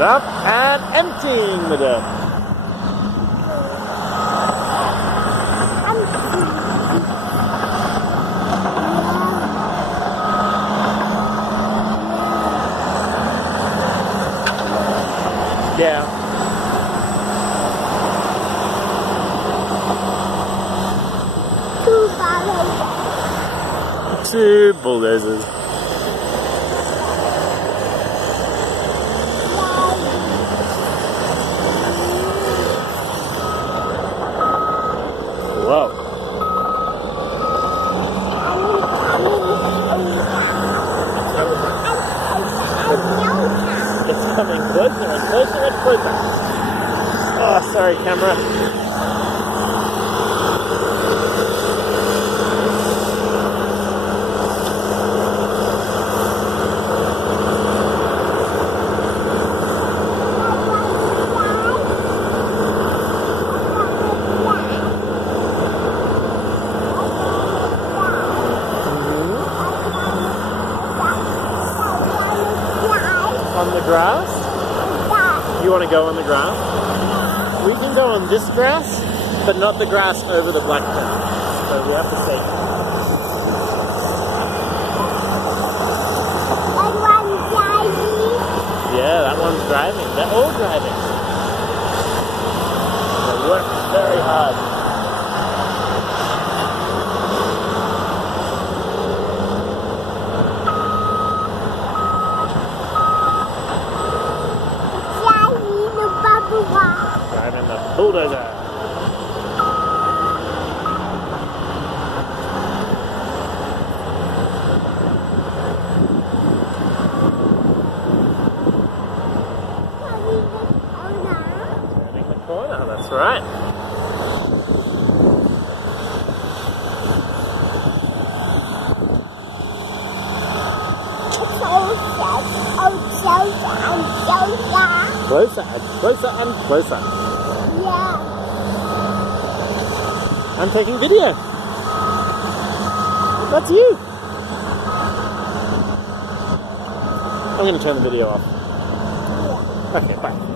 it up and emptying the dirt. Yeah. 2 bulldozers. Whoa. It's coming closer and closer and closer. Oh, sorry, camera. On the grass? You want to go on the grass? We can go on this grass, but not the grass over the black grass. So we have to see. That one's driving. Yeah, that one's driving. They're all driving. They work very hard. Driving the bulldozer. Turning the corner, that's right. Closer and closer and closer. Yeah. I'm taking video. That's you. I'm going to turn the video off. Yeah. Okay, bye.